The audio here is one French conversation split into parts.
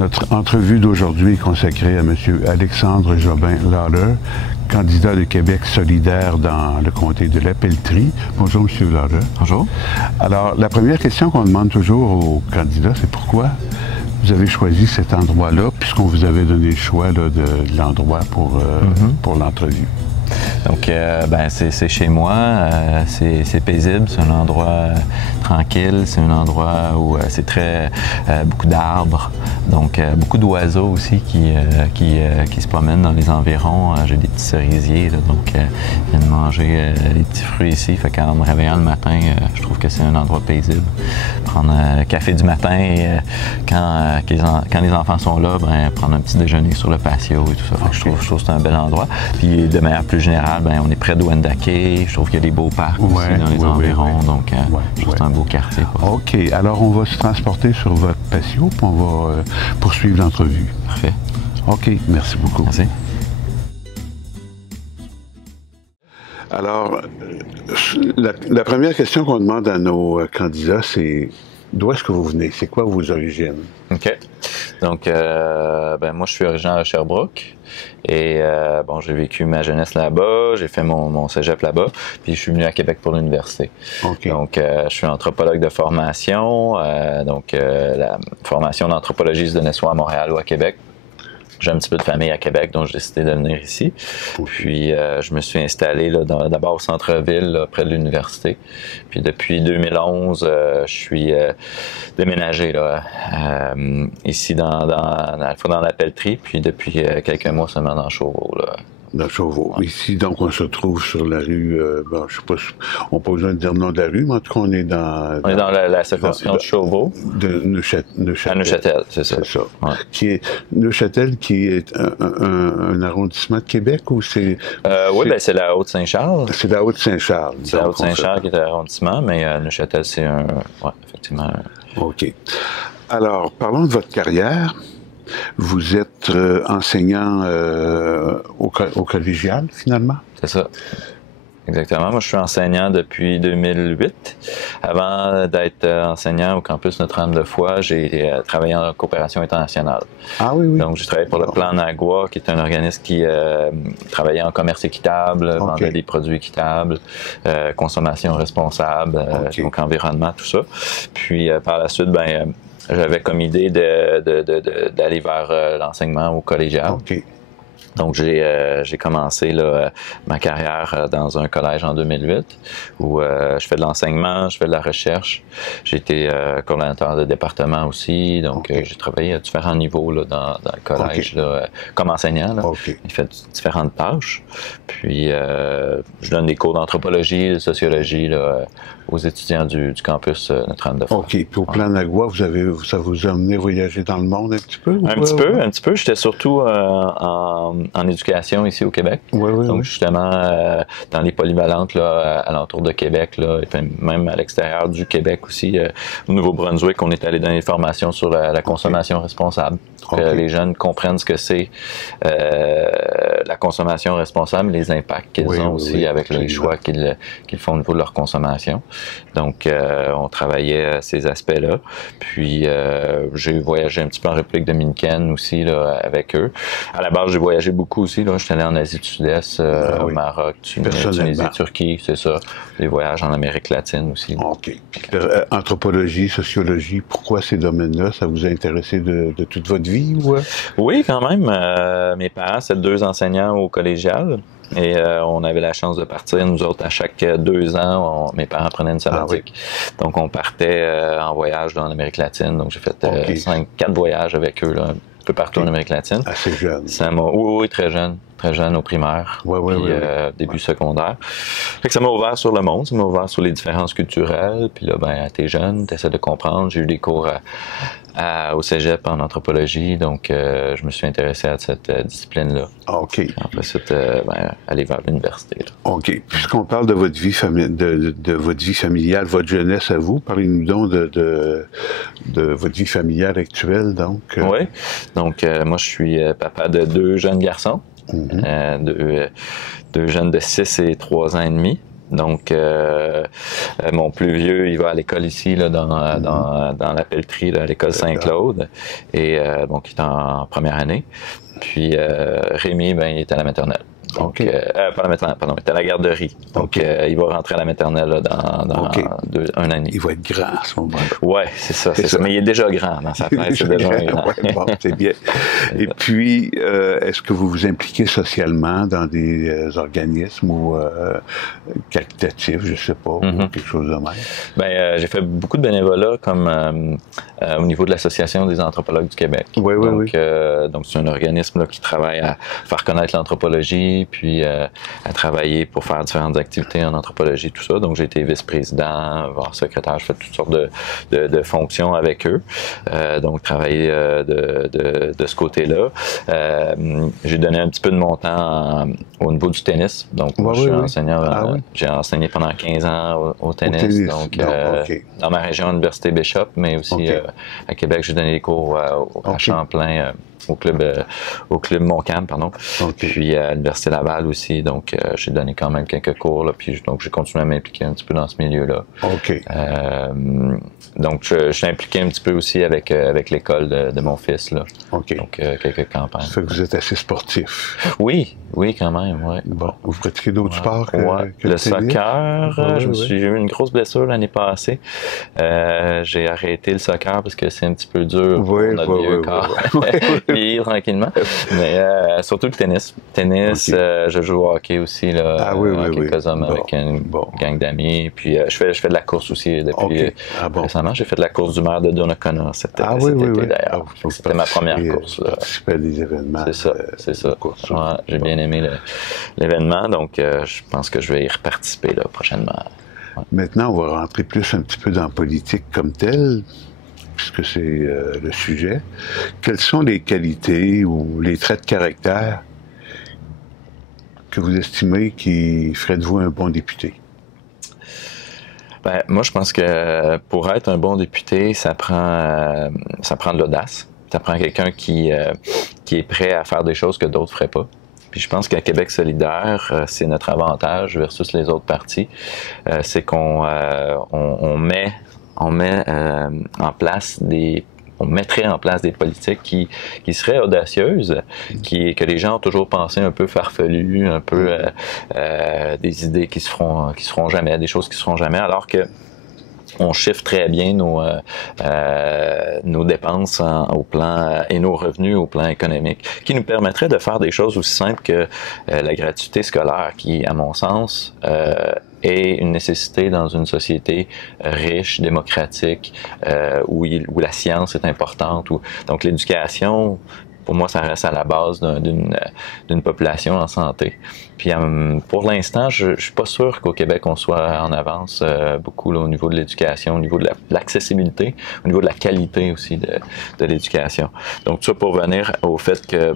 Notre entrevue d'aujourd'hui est consacrée à M. Alexandre Jobin-Lawler, candidat de Québec solidaire dans le comté de la Pelletrie. Bonjour, M. Lawler. Bonjour. Alors, la première question qu'on demande toujours aux candidats, c'est pourquoi vous avez choisi cet endroit-là, puisqu'on vous avait donné le choix là, de l'endroit pour l'entrevue. Donc, c'est chez moi, c'est paisible, c'est un endroit tranquille, c'est un endroit où c'est très beaucoup d'arbres, donc beaucoup d'oiseaux aussi qui se promènent dans les environs. J'ai des petits cerisiers, là, donc je viens de manger les petits fruits ici, fait qu'en me réveillant le matin, je trouve que c'est un endroit paisible. Prendre un café du matin et quand les enfants sont là, prendre un petit déjeuner sur le patio et tout ça. Fait que je trouve que c'est un bel endroit. Puis de manière plus générale, on est près de Wendake. Je trouve qu'il y a des beaux parcs aussi dans les environs. Donc, je trouve que c'est un beau quartier. OK. Alors, on va se transporter sur votre patio, puis on va poursuivre l'entrevue. Parfait. OK. Merci beaucoup. Merci. Alors, la première question qu'on demande à nos candidats, c'est d'où est-ce que vous venez? C'est quoi vos origines? OK. Donc, moi, je suis originaire de Sherbrooke. Et j'ai vécu ma jeunesse là-bas, j'ai fait mon cégep là-bas, puis je suis venu à Québec pour l'université. Okay. Donc, je suis anthropologue de formation, la formation d'anthropologie se donnait soit à Montréal ou à Québec. J'ai un petit peu de famille à Québec, donc j'ai décidé de venir ici. Puis, je me suis installé là, d'abord au centre-ville, là, près de l'université. Puis, depuis 2011, je suis déménagé là, ici dans la Pelletrie. Puis, depuis quelques mois seulement dans Chauveau. Là. Dans Chauveau. Ouais. Ici, donc, on se trouve sur la rue, je sais pas, on n'a pas besoin de dire le nom de la rue, mais en tout cas, on est dans... On est dans la circonscription de Chauveau. De Neuchâtel. À Neuchâtel, c'est ça. C'est ça. Ouais. Neuchâtel, qui est un arrondissement de Québec, ou c'est... Oui, c'est la Haute-Saint-Charles. C'est la Haute-Saint-Charles. C'est la Haute-Saint-Charles qui est l'arrondissement, mais Neuchâtel, c'est effectivement... OK. Alors, parlons de votre carrière. Vous êtes enseignant au collégial, finalement? C'est ça. Exactement. Moi, je suis enseignant depuis 2008. Avant d'être enseignant au campus Notre-Dame-de-Foix, j'ai travaillé en coopération internationale. Ah oui, oui. Donc, j'ai travaillé pour le Plan Nagua, qui est un organisme qui travaillait en commerce équitable, vendait des produits équitables, consommation responsable, donc environnement, tout ça. Puis, par la suite, j'avais comme idée d'aller vers l'enseignement au collégial. Okay. Donc, j'ai commencé là, ma carrière dans un collège en 2008 où je fais de l'enseignement, je fais de la recherche. J'ai été coordonnateur de département aussi. Donc, j'ai travaillé à différents niveaux là, dans le collège là, comme enseignant. Là. J'ai fait différentes tâches. Puis, je donne des cours d'anthropologie, de sociologie là, aux étudiants du campus Notre-Dame-de-Foix. OK. Puis au Plan Nagua, ça vous a amené voyager dans le monde un petit peu? Un petit peu. J'étais surtout en éducation ici au Québec. Donc, justement, dans les polyvalentes là, alentour de Québec, là, et puis même à l'extérieur du Québec aussi, au Nouveau-Brunswick, on est allé donner des formations sur la consommation responsable. Pour que les jeunes comprennent ce que c'est la consommation responsable, les impacts qu'ils ont aussi avec les choix qu'ils font au niveau de leur consommation. Donc, on travaillait ces aspects-là. Puis, j'ai voyagé un petit peu en République dominicaine aussi là, avec eux. À la base, j'ai voyagé beaucoup aussi. Là. J'étais allé en Asie du Sud-Est, au Maroc, Tunisie, Turquie, c'est ça. Des voyages en Amérique latine aussi. OK. Anthropologie, sociologie, pourquoi ces domaines-là? Ça vous a intéressé de toute votre vie? Ou... Oui, quand même. Mes parents, c'est 2 enseignants au collégial. Et on avait la chance de partir, nous autres, à chaque 2 ans, mes parents prenaient une sabbatique. Donc, on partait en voyage là, en Amérique latine. Donc, j'ai fait 4 voyages avec eux, là, un peu partout en Amérique latine. Assez jeune. Oui, très jeune. Très jeune au primaire, début secondaire. Fait que ça m'a ouvert sur le monde, ça m'a ouvert sur les différences culturelles. Puis là, t'es jeune, t'essaies de comprendre. J'ai eu des cours au cégep en anthropologie, donc je me suis intéressé à cette discipline-là. OK. Après ça, aller vers l'université. OK. Puisqu'on parle de votre vie de votre vie familiale, votre jeunesse à vous, parlez-nous donc de votre vie familiale actuelle, donc. Oui. Donc, moi, je suis papa de 2 jeunes garçons. Deux jeunes de 6 et 3 ans et demi. Donc, mon plus vieux, il va à l'école ici, là, dans la Pelletrie, là, à l'école Saint-Claude, et bon, qui est en première année. Puis Rémi, ben, il est à la maternelle. Donc, pas la maternelle, pardon, il est à la garderie. Donc, il va rentrer à la maternelle là, dans un an et demi. Il va être grand à ce moment-là. Oui, c'est ça. Mais il est déjà grand dans sa tête. C'est déjà grand. Ouais, bon, c'est bien. Et puis, est-ce que vous vous impliquez socialement dans des organismes ou caritatifs, je ne sais pas, ou quelque chose de même? Ben, j'ai fait beaucoup de bénévolat comme au niveau de l'Association des anthropologues du Québec. Oui. Donc, c'est un organisme là, qui travaille à faire connaître l'anthropologie, puis à travailler pour faire différentes activités en anthropologie, tout ça. Donc, j'ai été vice-président, voire secrétaire, je fais toutes sortes de fonctions avec eux. Donc, travailler de ce côté-là. J'ai donné un petit peu de mon temps au niveau du tennis. Donc, moi, je suis enseignant. J'ai enseigné pendant 15 ans au tennis. Donc, dans ma région, l'Université Bishop, mais aussi à Québec, j'ai donné des cours à Champlain, au club Montcalm, pardon. Puis à l'Université Laval aussi, donc j'ai donné quand même quelques cours, là, puis donc j'ai continué à m'impliquer un petit peu dans ce milieu-là. Donc je suis impliqué un petit peu aussi avec l'école de mon fils, là. Donc quelques campagnes. Ça fait que vous êtes assez sportif. Oui, quand même, oui. Bon, vous pratiquez d'autres sports que le soccer, j'ai eu une grosse blessure l'année passée. J'ai arrêté le soccer parce que c'est un petit peu dur pour notre vieux corps. Vieillir tranquillement. Mais surtout le tennis. Je joue au hockey aussi, là, quelques hommes avec une gang d'amis. Puis je fais de la course aussi depuis récemment. J'ai fait de la course du maire de Donnacona cet été d'ailleurs. C'était ma première course. Participer à des événements. C'est ça. J'ai bien aimé l'événement, donc je pense que je vais y reparticiper là, prochainement. Maintenant, on va rentrer plus un petit peu dans la politique comme telle, puisque c'est le sujet. Quelles sont les qualités ou les traits de caractère que vous estimez qui feraient de vous un bon député? Ben, moi, je pense que pour être un bon député, ça prend de l'audace. Ça prend quelqu'un qui est prêt à faire des choses que d'autres ne feraient pas. Puis je pense qu'à Québec solidaire, c'est notre avantage versus les autres partis, c'est qu'on met en place on mettrait en place des politiques qui seraient audacieuses, que les gens ont toujours pensé un peu farfelues, un peu des idées qui se feront jamais, des choses qui se feront jamais, alors que on chiffre très bien nos dépenses au plan et nos revenus au plan économique, qui nous permettrait de faire des choses aussi simples que la gratuité scolaire, qui, à mon sens, est une nécessité dans une société riche, démocratique, où la science est importante. Donc l'éducation, pour moi, ça reste à la base d'une population en santé. Puis pour l'instant, je suis pas sûr qu'au Québec, on soit en avance beaucoup là, au niveau de l'éducation, au niveau de l'accessibilité, au niveau de la qualité aussi de l'éducation. Donc ça, pour venir au fait que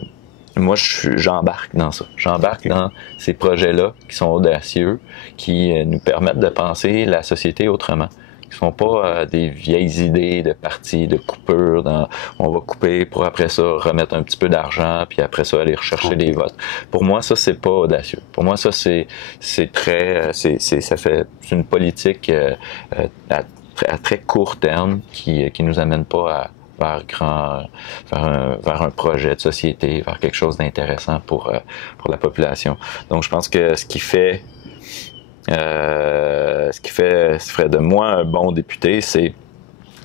moi, j'embarque dans ça. J'embarque dans ces projets-là qui sont audacieux, qui nous permettent de penser la société autrement. Qui ne sont pas des vieilles idées de partis, de coupures. On va couper pour après ça remettre un petit peu d'argent, puis après ça aller rechercher des votes. Pour moi, ça, c'est pas audacieux. Pour moi, ça, c'est une politique à très court terme qui nous amène pas vers un projet de société, vers quelque chose d'intéressant pour la population. Donc, je pense que ce qui ferait de moi un bon député, c'est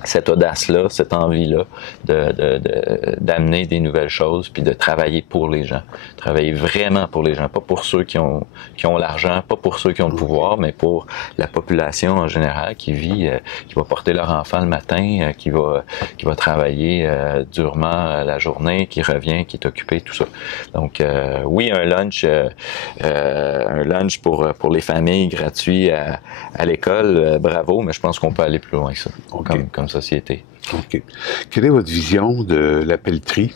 cette audace-là, cette envie-là d'amener des nouvelles choses, puis de travailler pour les gens. Travailler vraiment pour les gens, pas pour ceux qui ont l'argent, pas pour ceux qui ont le pouvoir, mais pour la population en général qui vit, qui va porter leur enfant le matin, qui va travailler durement la journée, qui revient, qui est occupé, tout ça. Donc oui, un lunch pour les familles gratuit à l'école, bravo, mais je pense qu'on peut aller plus loin que ça, comme société. OK. Quelle est votre vision de la pelleterie?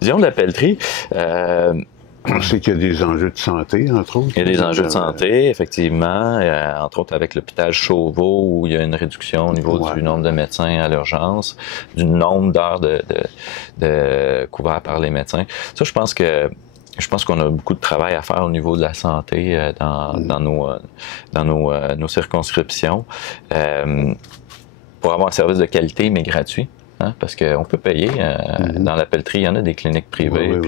Vision de la pelleterie, on sait qu'il y a des enjeux de santé, entre autres. Il y a des enjeux de santé, effectivement, entre autres avec l'hôpital Chauveau, où il y a une réduction au niveau du nombre de médecins à l'urgence, du nombre d'heures de couverts par les médecins. Ça, je pense que je pense qu'on a beaucoup de travail à faire au niveau de la santé dans nos circonscriptions pour avoir un service de qualité mais gratuit. Hein, parce qu'on peut payer. Dans la pelleterie, il y en a des cliniques privées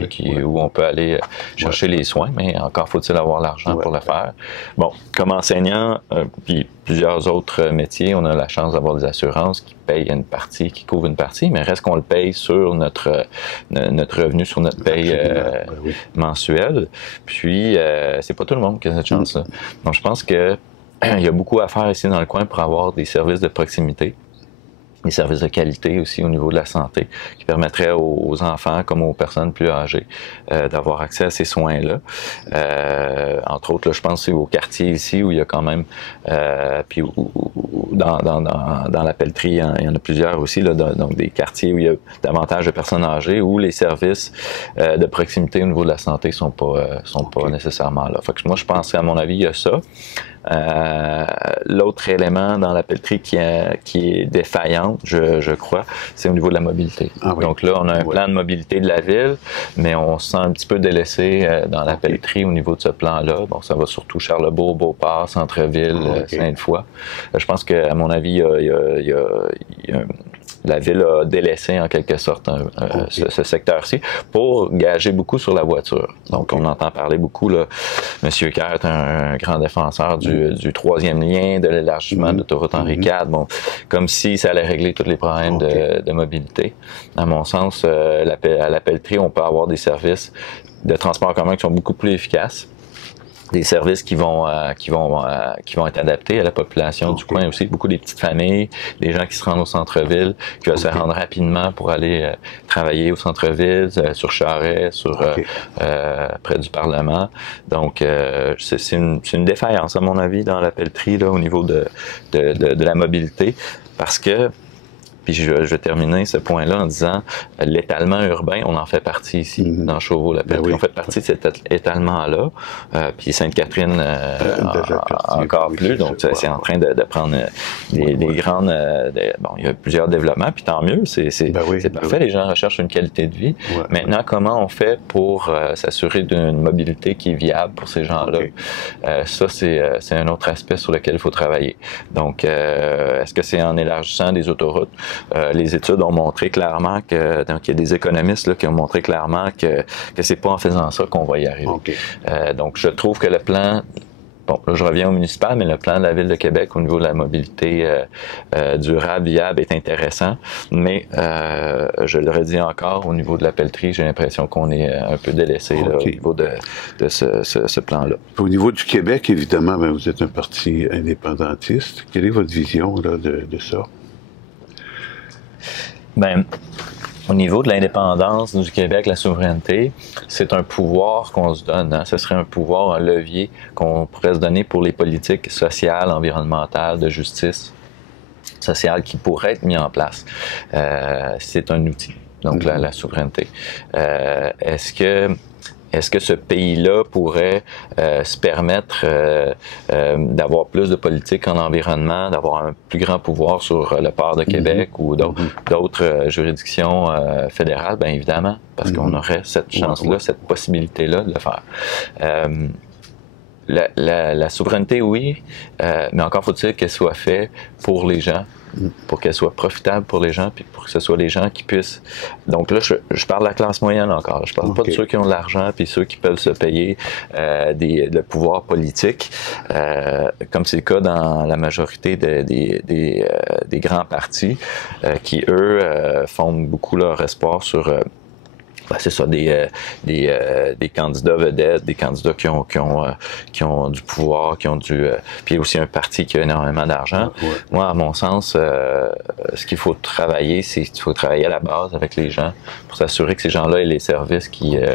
où on peut aller chercher les soins, mais encore faut-il avoir l'argent pour le faire. Bon, comme enseignant, puis plusieurs autres métiers, on a la chance d'avoir des assurances qui payent une partie, qui couvrent une partie, mais reste qu'on le paye sur notre revenu, sur notre paye mensuelle. Puis, c'est pas tout le monde qui a cette chance-là. Donc, je pense que il y a beaucoup à faire ici dans le coin pour avoir des services de proximité. Des services de qualité aussi au niveau de la santé qui permettraient aux enfants comme aux personnes plus âgées d'avoir accès à ces soins-là. Entre autres, là, je pense au quartier ici où il y a quand même, puis dans la pelleterie, il y en a plusieurs aussi, là, donc des quartiers où il y a davantage de personnes âgées où les services de proximité au niveau de la santé sont pas nécessairement là. Fait que moi, je pense qu'à mon avis, il y a ça. L'autre élément dans la pelleterie qui est défaillante, je crois, c'est au niveau de la mobilité. Donc là, on a un plan de mobilité de la ville, mais on se sent un petit peu délaissé dans la pelleterie au niveau de ce plan-là. Bon, ça va surtout Charlebourg, Beauport, Centre-Ville, Sainte-Foy. Je pense qu'à mon avis, la ville a délaissé en quelque sorte ce secteur-ci pour gager beaucoup sur la voiture. Donc, on entend parler beaucoup, là, M. Kerr est un grand défenseur du troisième lien, de l'élargissement de l'autoroute Henri IV, bon, comme si ça allait régler tous les problèmes de mobilité. À mon sens, à la pelleterie, on peut avoir des services de transport en commun qui sont beaucoup plus efficaces. Des services qui vont être adaptés à la population du coin aussi, beaucoup des petites familles, des gens qui se rendent au centre-ville, qui veulent se rendre rapidement pour aller travailler au centre-ville, sur Charest, près du Parlement. Donc, c'est une défaillance, à mon avis, dans la pelleterie, là, au niveau de la mobilité, parce que puis je vais terminer ce point-là en disant l'étalement urbain, on en fait partie ici, dans Chauveau-la pelleterie. On fait partie de cet étalement-là. Puis Sainte-Catherine encore plus. Donc, c'est en train de prendre des grandes... bon, il y a plusieurs développements, puis tant mieux. C'est parfait. Les gens recherchent une qualité de vie. Maintenant, comment on fait pour s'assurer d'une mobilité qui est viable pour ces gens-là? Ça, c'est un autre aspect sur lequel il faut travailler. Donc, est-ce que c'est en élargissant des autoroutes? Les études ont montré clairement que, donc il y a des économistes là, qui ont montré clairement que c'est pas en faisant ça qu'on va y arriver. Donc je trouve que le plan, bon, là, je reviens au municipal, mais le plan de la Ville de Québec au niveau de la mobilité durable, viable est intéressant, mais je le redis encore, au niveau de la pelleterie, j'ai l'impression qu'on est un peu délaissé là, au niveau de ce plan-là. Au niveau du Québec, évidemment, ben, vous êtes un parti indépendantiste. Quelle est votre vision là, de ça? Ben, au niveau de l'indépendance du Québec, la souveraineté, c'est un pouvoir qu'on se donne. Hein? Ce serait un pouvoir, un levier qu'on pourrait se donner pour les politiques sociales, environnementales, de justice sociale qui pourraient être mis en place. C'est un outil, donc la souveraineté. Est-ce que ce pays-là pourrait se permettre d'avoir plus de politique en environnement, d'avoir un plus grand pouvoir sur le port de Québec ou d'autres juridictions fédérales? Bien évidemment, parce qu'on aurait cette chance-là, cette possibilité-là de le faire. La souveraineté, oui, mais encore faut-il qu'elle soit faite pour les gens, pour qu'elle soit profitable pour les gens, puis pour que ce soit les gens qui puissent... Donc là, je parle de la classe moyenne encore. Je parle pas de ceux qui ont de l'argent, puis ceux qui peuvent se payer le pouvoir politique, comme c'est le cas dans la majorité des grands partis, qui, eux, fondent beaucoup leur espoir sur... c'est ça, des candidats vedettes, des candidats qui ont du pouvoir, qui ont puis aussi un parti qui a énormément d'argent. Moi, à mon sens, ce qu'il faut travailler, c'est qu'il faut travailler à la base avec les gens pour s'assurer que ces gens-là aient les services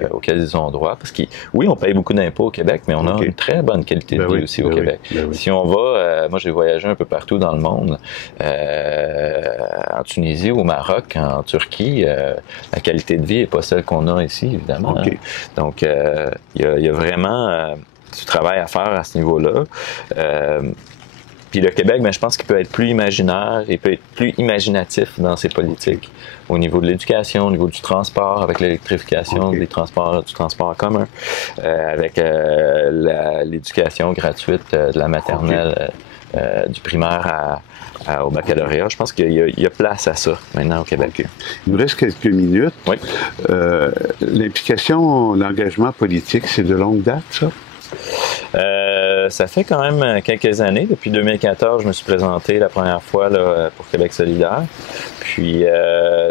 auxquels ils ont droit. Parce que, oui, on paye beaucoup d'impôts au Québec, mais on a une très bonne qualité de vie aussi au Québec. Si on va, moi j'ai voyagé un peu partout dans le monde, en Tunisie, au Maroc, en Turquie, la qualité de vie n'est pas celle qu'on a ici, évidemment. Hein. Donc, il y a vraiment du travail à faire à ce niveau-là. Puis le Québec, ben, je pense qu'il peut être plus imaginaire, il peut être plus imaginatif dans ses politiques au niveau de l'éducation, au niveau du transport, avec l'électrification du transport en commun, avec l'éducation gratuite de la maternelle, du primaire au baccalauréat. Je pense qu'il y a place à ça maintenant au Québec. Il nous reste quelques minutes. Oui. L'implication, l'engagement politique, c'est de longue date, ça? Ça fait quand même quelques années. Depuis 2014, je me suis présenté la première fois là, pour Québec solidaire. Puis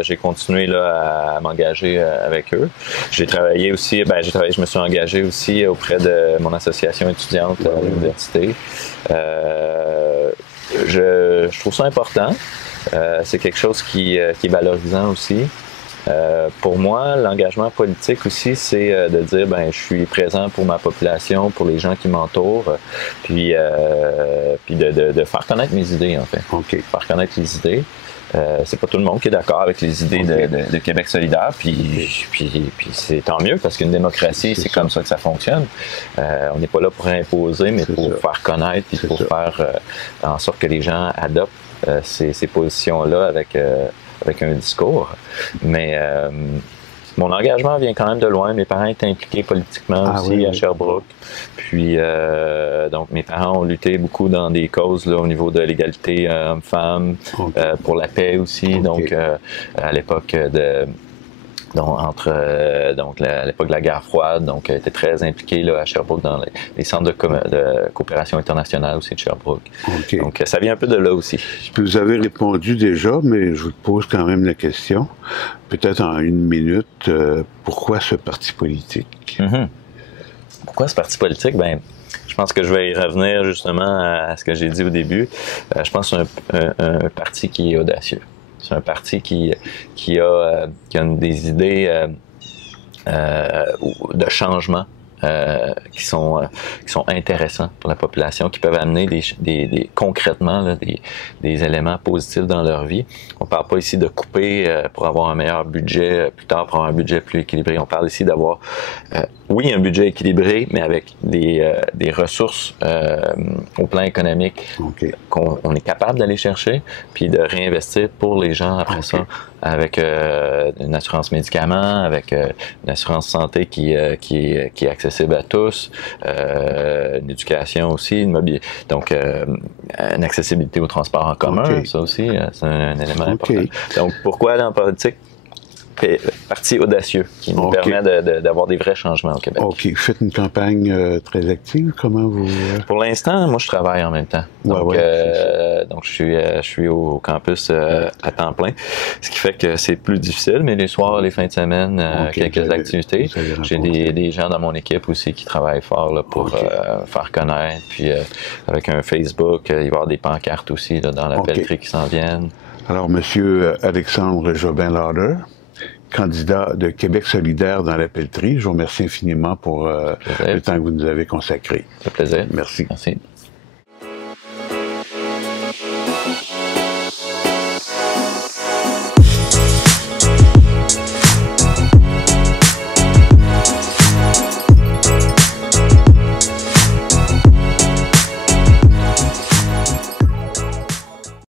j'ai continué là, à m'engager avec eux. J'ai travaillé aussi, je me suis engagé aussi auprès de mon association étudiante à l'université. Je trouve ça important. C'est quelque chose qui est valorisant aussi. Pour moi, l'engagement politique aussi, c'est de dire, je suis présent pour ma population, pour les gens qui m'entourent, puis de faire connaître mes idées, en fait. Faire connaître les idées. C'est pas tout le monde qui est d'accord avec les idées de Québec solidaire, puis c'est tant mieux, parce qu'une démocratie, c'est comme ça que ça fonctionne. On n'est pas là pour imposer, mais pour faire connaître, puis pour faire en sorte que les gens adoptent ces positions-là avec un discours. Mais mon engagement vient quand même de loin. Mes parents étaient impliqués politiquement aussi à Sherbrooke. Puis, donc, mes parents ont lutté beaucoup dans des causes là, au niveau de l'égalité hommes-femmes, pour la paix aussi. Donc, à l'époque à l'époque de la guerre froide, donc était très impliqué là, à Sherbrooke dans les centres de coopération internationale aussi de Sherbrooke. Donc ça vient un peu de là aussi. Vous avez répondu déjà, mais je vous pose quand même la question, peut-être en une minute, pourquoi ce parti politique? Pourquoi ce parti politique? Je pense que je vais y revenir justement à ce que j'ai dit au début. Je pense que c'est un parti qui est audacieux. C'est un parti qui a des idées de changement qui sont intéressants pour la population, qui peuvent amener concrètement là, des éléments positifs dans leur vie. On ne parle pas ici de couper pour avoir un meilleur budget plus tard, pour avoir un budget plus équilibré. On parle ici d'avoir, un budget équilibré, mais avec des ressources au plan économique qu'on est capable d'aller chercher, puis de réinvestir pour les gens après ça, avec une assurance médicaments, avec une assurance santé qui est accessible à tous, une éducation aussi, donc une accessibilité au transport en commun, ça aussi, c'est un élément important. Donc, pourquoi aller en politique? Parti audacieux qui nous permet d'avoir des vrais changements au Québec. Vous faites une campagne très active, comment vous... Pour l'instant, moi je travaille en même temps. Donc je suis au campus à temps plein, ce qui fait que c'est plus difficile, mais les soirs, les fins de semaine, quelques activités. J'ai des gens dans mon équipe aussi qui travaillent fort là, pour faire connaître, puis avec un Facebook, il va y avoir des pancartes aussi là, dans la pelleterie qui s'en viennent. Alors, Monsieur Alexandre Jobin-Lauder, candidat de Québec solidaire dans la pelleterie. Je vous remercie infiniment pour le temps que vous nous avez consacré. Ça fait plaisir. Merci. Merci.